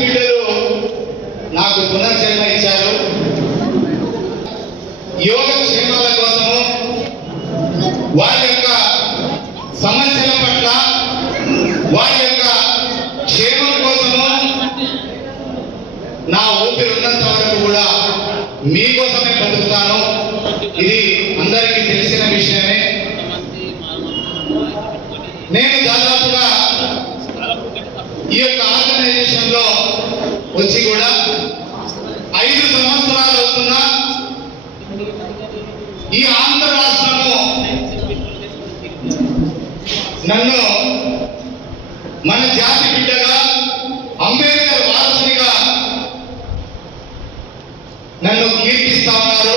బిడ్డలు నాకు పునర్జన్మ ఇచ్చారు. యోగ క్షేమాల కోసము వారి యొక్క సమస్యల పట్ల వారి యొక్క క్షేమం కోసము నా ఊపిరి ఉన్నంత వరకు కూడా మీకోసమే బతుకుతాను. ఇది అందరికీ తెలిసిన విషయమే. వచ్చి కూడా ఐదు సంవత్సరాలు అవుతున్న ఈ ఆంధ్ర రాష్ట్రంలో నన్ను మన జాతి బిడ్డగా అంబేద్కర్ వారసునిగా నన్ను కీర్తిస్తా ఉన్నారు.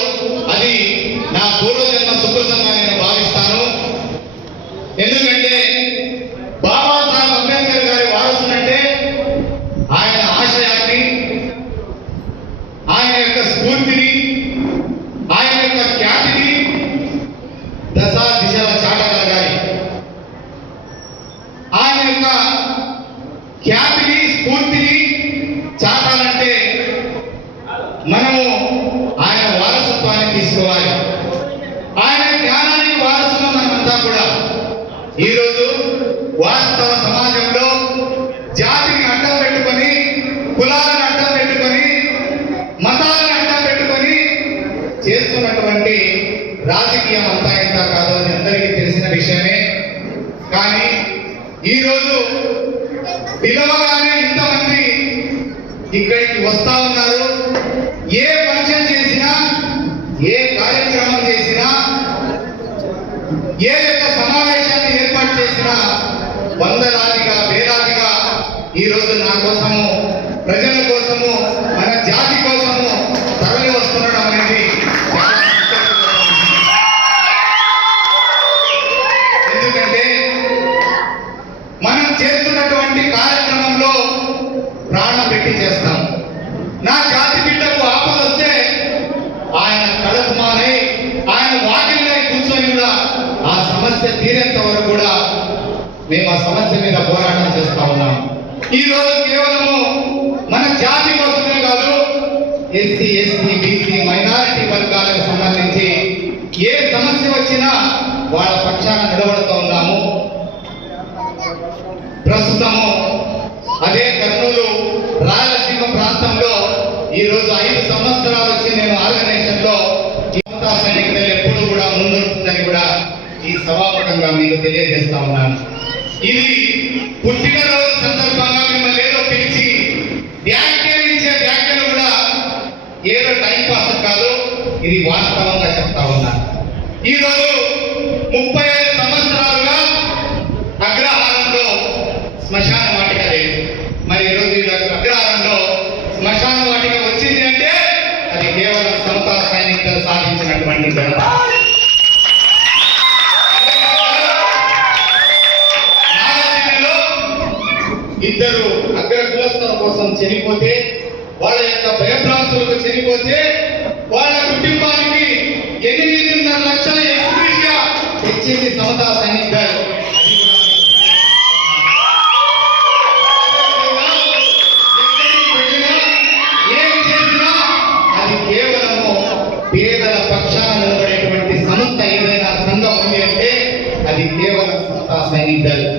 ఈరోజు వాస్తవ సమాజంలో జాతిని అడ్డం పెట్టుకొని కులాలను అడ్డం పెట్టుకొని మతాలను అడ్డం పెట్టుకొని చేస్తున్నటువంటి రాజకీయం అంతా ఇంత కాదు అని అందరికీ తెలిసిన విషయమే. కానీ ఈరోజు పిలవగానే ఇంతమంది ఇక్కడికి వస్తా ఉన్నారు. ఏ ఫంక్షన్ చేసినా ఏ కార్యక్రమం చేసినా ఏ యొక్క సమావేశాన్ని ఏర్పాటు చేసిన వందలాదిగా వేలాదిగా ఈ రోజు నా కోసము ప్రజల కోసము మన జాతి కోసము తరలి వస్తుండడం అనేది ఎందుకంటే మనం చేస్తున్నటువంటి కార్యక్రమంలో ప్రాణం పెట్టి చేస్తాం నా జాతి బిడ్డకు ఆపద వస్తే ఆయన కడుపు మానే ఆయన వాకిల్లో కూర్చొని కూడా ఆ సమస్య వరకు కూడా మేము ఆ సమస్య మీద పోరాటం చేస్తా ఉన్నాం. ఈ రోజు కేవలము మన జాతి కోసమే కాదు ఎస్సీ ఎస్టీ బీసీ మైనారిటీ వర్గాలకు సంబంధించి ఏ సమస్య వచ్చినా వాళ్ళ పక్షాన నిలబడుతూ ఉన్నాము. ప్రస్తుతము అదే కర్నూలు రాయలసీమ ప్రాంతంలో ఈ రోజు ఐదు సంవత్సరాలు వచ్చి నేను ఆర్గనైజేషన్లో యువతా సైనికులు ఎప్పుడు కూడా ముందుంటుందని కూడా ఈ సభాముఖంగా మీకు తెలియజేస్తా ఉన్నాను. ఇది పుట్టినరోజు సందర్భంగా మిమ్మల్ని ఏదో పిలిచి వ్యాఖ్యానించే వ్యాఖ్యలు కూడా ఏదో టైం పాస్ కాదు ఇది వాస్తవంగా చెప్తా ఉన్నాను ఈ రోజు ముప్పై ఐదు సంవత్సరాలుగా అగ్రహారంలో శ్మశాన వాటిక లేదు. మరి ఈరోజు ఈ అగ్రహారంలో శ్మశాన వాటిక వచ్చింది అంటే అది కేవలం సమతా సైనికులు సాధించినటువంటి కోసం చనిపోతే వాళ్ళ యొక్క భయభ్రాంతులకు చనిపోతే వాళ్ళ కుటుంబానికి ఎనిమిదిన్నర లక్షల ఎక్స్పీరియా తెచ్చింది సమతా సైనిక్ గారు పేదల పక్షాన నిలబడేటువంటి సంస్థ ఏదైనా సంఘం ఉంది అంటే అది కేవలం సమతా సైనిక్ గారు